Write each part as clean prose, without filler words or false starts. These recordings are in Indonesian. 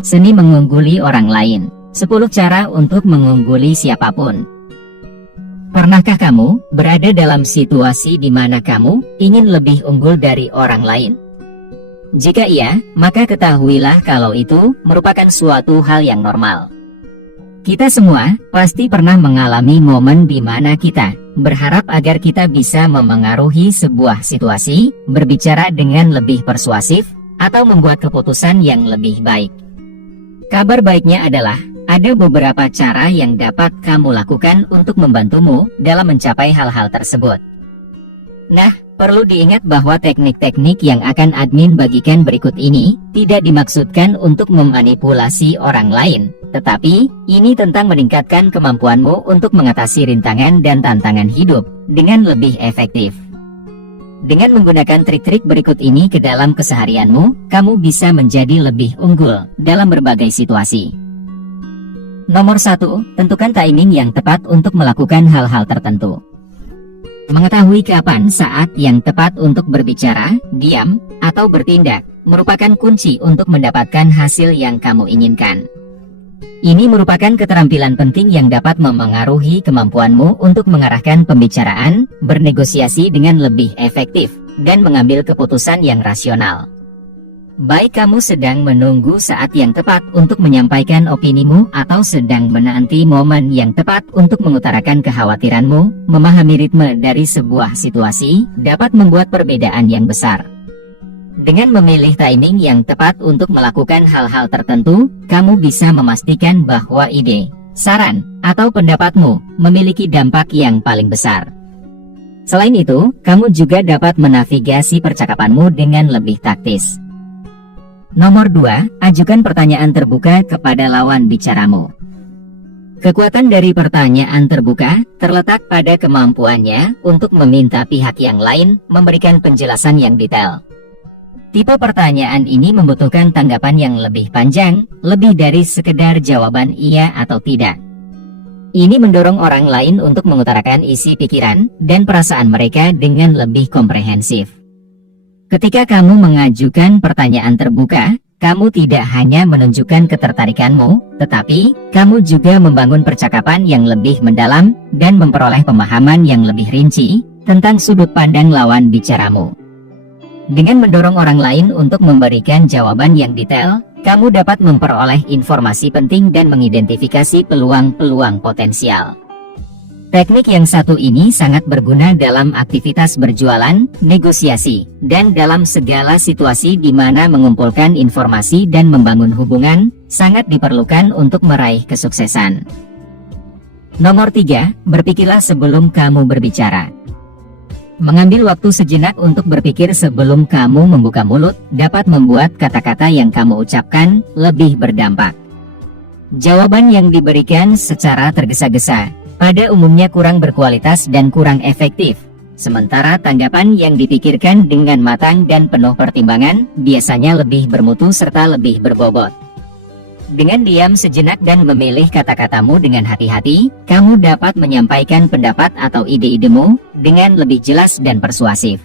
Seni mengungguli orang lain. 10 cara untuk mengungguli siapapun. Pernahkah kamu berada dalam situasi di mana kamu ingin lebih unggul dari orang lain? Jika iya, maka ketahuilah kalau itu merupakan suatu hal yang normal. Kita semua pasti pernah mengalami momen di mana kita berharap agar kita bisa memengaruhi sebuah situasi, berbicara dengan lebih persuasif, atau membuat keputusan yang lebih baik. Kabar baiknya adalah, ada beberapa cara yang dapat kamu lakukan untuk membantumu dalam mencapai hal-hal tersebut. Nah, perlu diingat bahwa teknik-teknik yang akan admin bagikan berikut ini tidak dimaksudkan untuk memanipulasi orang lain, tetapi ini tentang meningkatkan kemampuanmu untuk mengatasi rintangan dan tantangan hidup dengan lebih efektif. Dengan menggunakan trik-trik berikut ini ke dalam keseharianmu, kamu bisa menjadi lebih unggul dalam berbagai situasi. Nomor 1, tentukan timing yang tepat untuk melakukan hal-hal tertentu. Mengetahui kapan saat yang tepat untuk berbicara, diam, atau bertindak merupakan kunci untuk mendapatkan hasil yang kamu inginkan. Ini merupakan keterampilan penting yang dapat memengaruhi kemampuanmu untuk mengarahkan pembicaraan, bernegosiasi dengan lebih efektif, dan mengambil keputusan yang rasional. Baik kamu sedang menunggu saat yang tepat untuk menyampaikan opinimu atau sedang menanti momen yang tepat untuk mengutarakan kekhawatiranmu, memahami ritme dari sebuah situasi dapat membuat perbedaan yang besar. Dengan memilih timing yang tepat untuk melakukan hal-hal tertentu, kamu bisa memastikan bahwa ide, saran, atau pendapatmu memiliki dampak yang paling besar. Selain itu, kamu juga dapat menavigasi percakapanmu dengan lebih taktis. Nomor 2, ajukan pertanyaan terbuka kepada lawan bicaramu. Kekuatan dari pertanyaan terbuka terletak pada kemampuannya untuk meminta pihak yang lain memberikan penjelasan yang detail. Tipe pertanyaan ini membutuhkan tanggapan yang lebih panjang, lebih dari sekedar jawaban iya atau tidak. Ini mendorong orang lain untuk mengutarakan isi pikiran dan perasaan mereka dengan lebih komprehensif. Ketika kamu mengajukan pertanyaan terbuka, kamu tidak hanya menunjukkan ketertarikanmu, tetapi kamu juga membangun percakapan yang lebih mendalam dan memperoleh pemahaman yang lebih rinci tentang sudut pandang lawan bicaramu. Dengan mendorong orang lain untuk memberikan jawaban yang detail, kamu dapat memperoleh informasi penting dan mengidentifikasi peluang-peluang potensial. Teknik yang satu ini sangat berguna dalam aktivitas berjualan, negosiasi, dan dalam segala situasi di mana mengumpulkan informasi dan membangun hubungan sangat diperlukan untuk meraih kesuksesan. Nomor 3, berpikirlah sebelum kamu berbicara. Mengambil waktu sejenak untuk berpikir sebelum kamu membuka mulut dapat membuat kata-kata yang kamu ucapkan lebih berdampak. Jawaban yang diberikan secara tergesa-gesa pada umumnya kurang berkualitas dan kurang efektif, sementara tanggapan yang dipikirkan dengan matang dan penuh pertimbangan biasanya lebih bermutu serta lebih berbobot. Dengan diam sejenak dan memilih kata-katamu dengan hati-hati, kamu dapat menyampaikan pendapat atau ide-idemu dengan lebih jelas dan persuasif.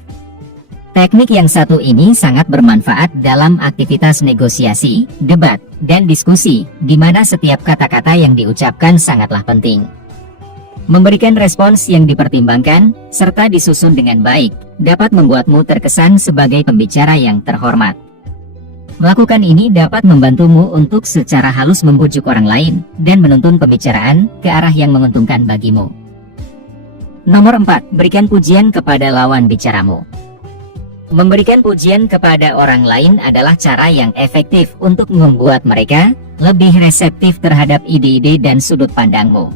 Teknik yang satu ini sangat bermanfaat dalam aktivitas negosiasi, debat, dan diskusi, di mana setiap kata-kata yang diucapkan sangatlah penting. Memberikan respons yang dipertimbangkan, serta disusun dengan baik, dapat membuatmu terkesan sebagai pembicara yang terhormat. Melakukan ini dapat membantumu untuk secara halus membujuk orang lain dan menuntun pembicaraan ke arah yang menguntungkan bagimu. Nomor 4, berikan pujian kepada lawan bicaramu. Memberikan pujian kepada orang lain adalah cara yang efektif untuk membuat mereka lebih reseptif terhadap ide-ide dan sudut pandangmu.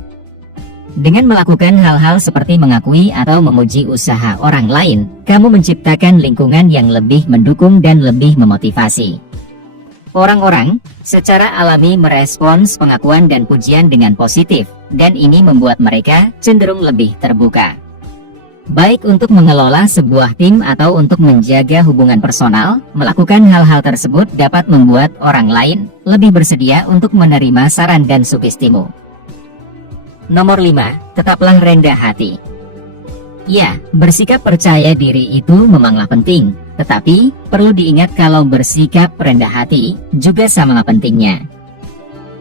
Dengan melakukan hal-hal seperti mengakui atau memuji usaha orang lain, kamu menciptakan lingkungan yang lebih mendukung dan lebih memotivasi. Orang-orang secara alami merespons pengakuan dan pujian dengan positif, dan ini membuat mereka cenderung lebih terbuka. Baik untuk mengelola sebuah tim atau untuk menjaga hubungan personal, melakukan hal-hal tersebut dapat membuat orang lain lebih bersedia untuk menerima saran dan sugestimu. Nomor 5, tetaplah rendah hati. Ya, bersikap percaya diri itu memanglah penting, Tetapi, perlu diingat kalau bersikap rendah hati juga sama pentingnya.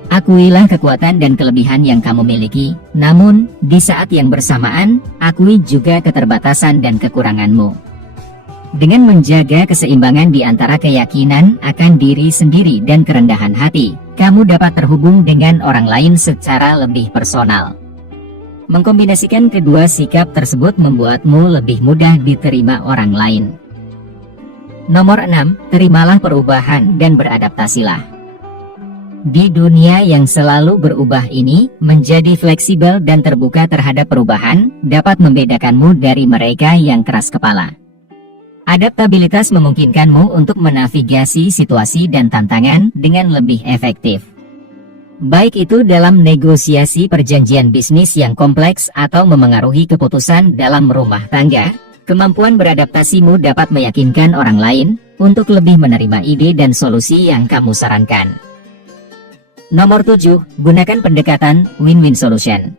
Akuilah kekuatan dan kelebihan yang kamu miliki, namun, di saat yang bersamaan, akui juga keterbatasan dan kekuranganmu. Dengan menjaga keseimbangan di antara keyakinan akan diri sendiri dan kerendahan hati, kamu dapat terhubung dengan orang lain secara lebih personal. Mengkombinasikan kedua sikap tersebut membuatmu lebih mudah diterima orang lain. Nomor 6, terimalah perubahan dan beradaptasilah. Di dunia yang selalu berubah ini, menjadi fleksibel dan terbuka terhadap perubahan dapat membedakanmu dari mereka yang keras kepala. Adaptabilitas memungkinkanmu untuk menavigasi situasi dan tantangan dengan lebih efektif. Baik itu dalam negosiasi perjanjian bisnis yang kompleks atau memengaruhi keputusan dalam rumah tangga, kemampuan beradaptasimu dapat meyakinkan orang lain untuk lebih menerima ide dan solusi yang kamu sarankan. Nomor 7, gunakan pendekatan win-win solution.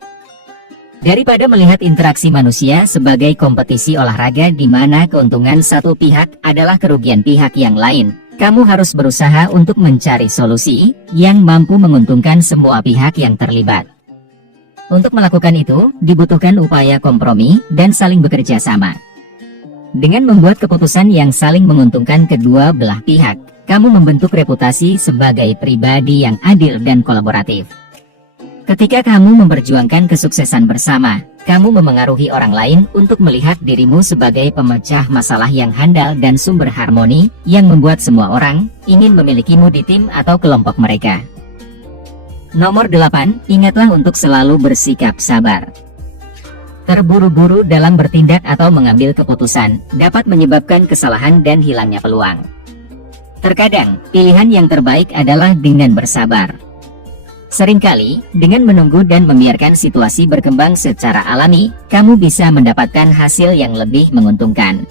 Daripada melihat interaksi manusia sebagai kompetisi olahraga di mana keuntungan satu pihak adalah kerugian pihak yang lain, kamu harus berusaha untuk mencari solusi yang mampu menguntungkan semua pihak yang terlibat. Untuk melakukan itu, dibutuhkan upaya kompromi dan saling bekerja sama. Dengan membuat keputusan yang saling menguntungkan kedua belah pihak, kamu membentuk reputasi sebagai pribadi yang adil dan kolaboratif. Ketika kamu memperjuangkan kesuksesan bersama, kamu memengaruhi orang lain untuk melihat dirimu sebagai pemecah masalah yang handal dan sumber harmoni, yang membuat semua orang ingin memilikimu di tim atau kelompok mereka. Nomor 8, ingatlah untuk selalu bersikap sabar. Terburu-buru dalam bertindak atau mengambil keputusan dapat menyebabkan kesalahan dan hilangnya peluang. Terkadang, pilihan yang terbaik adalah dengan bersabar. Seringkali, dengan menunggu dan membiarkan situasi berkembang secara alami, kamu bisa mendapatkan hasil yang lebih menguntungkan.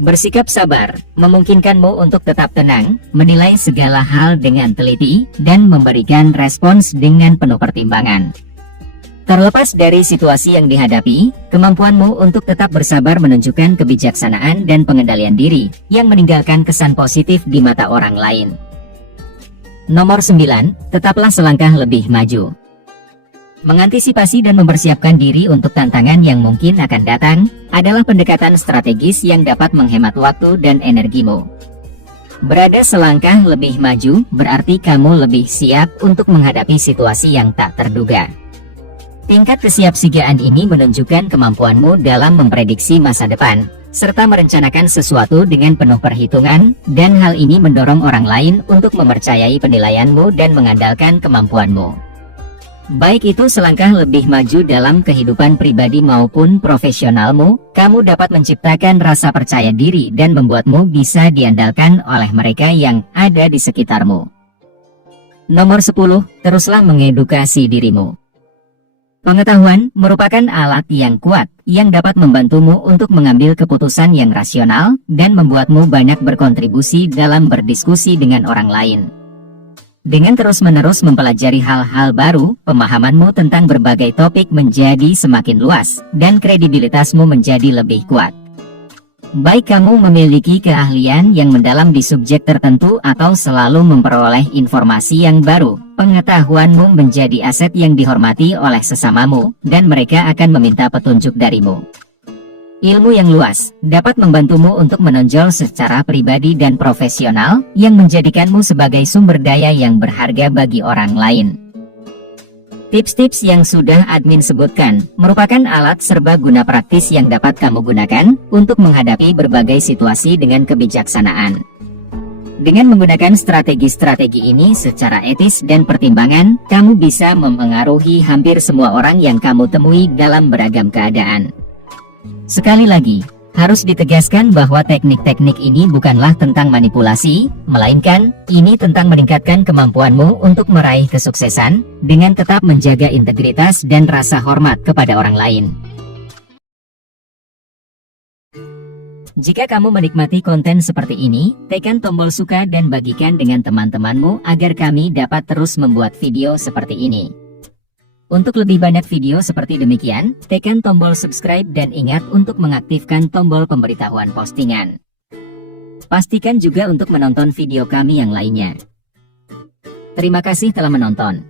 Bersikap sabar memungkinkanmu untuk tetap tenang, menilai segala hal dengan teliti, dan memberikan respons dengan penuh pertimbangan. Terlepas dari situasi yang dihadapi, kemampuanmu untuk tetap bersabar menunjukkan kebijaksanaan dan pengendalian diri, yang meninggalkan kesan positif di mata orang lain. Nomor 9, tetaplah selangkah lebih maju. Mengantisipasi dan mempersiapkan diri untuk tantangan yang mungkin akan datang, adalah pendekatan strategis yang dapat menghemat waktu dan energimu. Berada selangkah lebih maju, berarti kamu lebih siap untuk menghadapi situasi yang tak terduga. Tingkat kesiapsiagaan ini menunjukkan kemampuanmu dalam memprediksi masa depan, serta merencanakan sesuatu dengan penuh perhitungan, dan hal ini mendorong orang lain untuk mempercayai penilaianmu dan mengandalkan kemampuanmu. Baik itu selangkah lebih maju dalam kehidupan pribadi maupun profesionalmu, kamu dapat menciptakan rasa percaya diri dan membuatmu bisa diandalkan oleh mereka yang ada di sekitarmu. Nomor 10, teruslah mengedukasi dirimu. Pengetahuan merupakan alat yang kuat, yang dapat membantumu untuk mengambil keputusan yang rasional, dan membuatmu banyak berkontribusi dalam berdiskusi dengan orang lain. Dengan terus-menerus mempelajari hal-hal baru, pemahamanmu tentang berbagai topik menjadi semakin luas, dan kredibilitasmu menjadi lebih kuat. Baik kamu memiliki keahlian yang mendalam di subjek tertentu atau selalu memperoleh informasi yang baru, pengetahuanmu menjadi aset yang dihormati oleh sesamamu, dan mereka akan meminta petunjuk darimu. Ilmu yang luas dapat membantumu untuk menonjol secara pribadi dan profesional, yang menjadikanmu sebagai sumber daya yang berharga bagi orang lain. Tips-tips yang sudah admin sebutkan merupakan alat serbaguna praktis yang dapat kamu gunakan untuk menghadapi berbagai situasi dengan kebijaksanaan. Dengan menggunakan strategi-strategi ini secara etis dan pertimbangan, kamu bisa memengaruhi hampir semua orang yang kamu temui dalam beragam keadaan. Sekali lagi, harus ditegaskan bahwa teknik-teknik ini bukanlah tentang manipulasi, melainkan ini tentang meningkatkan kemampuanmu untuk meraih kesuksesan, dengan tetap menjaga integritas dan rasa hormat kepada orang lain. Jika kamu menikmati konten seperti ini, tekan tombol suka dan bagikan dengan teman-temanmu agar kami dapat terus membuat video seperti ini. Untuk lebih banyak video seperti demikian, tekan tombol subscribe dan ingat untuk mengaktifkan tombol pemberitahuan postingan. Pastikan juga untuk menonton video kami yang lainnya. Terima kasih telah menonton.